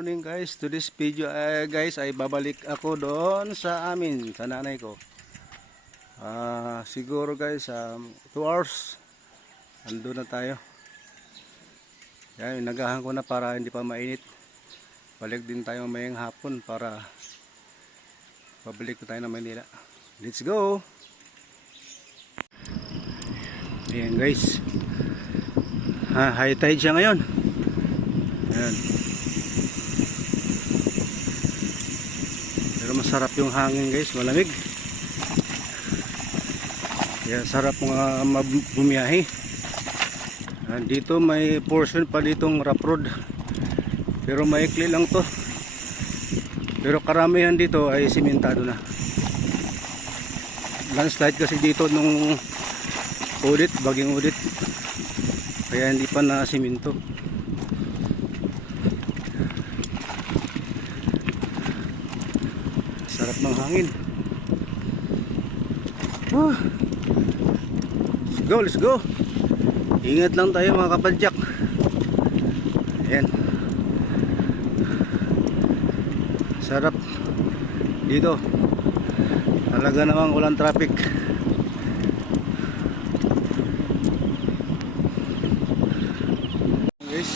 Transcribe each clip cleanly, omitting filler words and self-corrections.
morning guys, to this video guys ay babalik ako doon sa amin, sa nanay ko. Siguro guys 2 hours andun na tayo. Yan, nagahan ko na para hindi pa mainit. Balik din tayo mayang hapon para pabalik ko tayo ng Manila. Let's go! Ayan guys, high tide siya ngayon. Ayan. Pero masarap yung hangin guys, malamig. Kaya sarap mga bumiyahe. Dito may portion pa ditong rough road, pero maikli lang to. Pero karamihan dito ay simentado na. Landslide kasi dito nung audit, baging audit, kaya hindi pa na simento. Sarap ng hangin. Let's go. Ingat lang tayo mga kapadyak. Ayan. Sarap dito. Talaga namang walang traffic. Guys,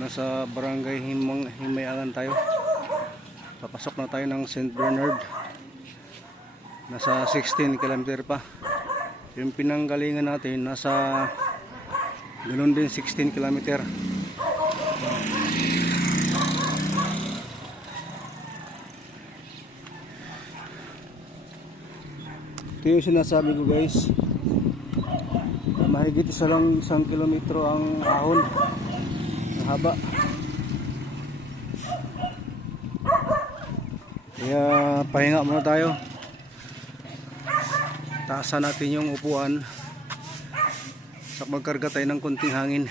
nasa barangay Himayangan tayo. Papasok na tayo ng St. Bernard. Nasa 16 km pa. Yung pinanggalingan natin nasa ganoon din 16 km. Ito yung sinasabi ko guys, mahigit isang kilometro ang ahon, ang haba. Kaya pahinga muna tayo. Taasan natin yung upuan sa magkarga tayo ng konting hangin.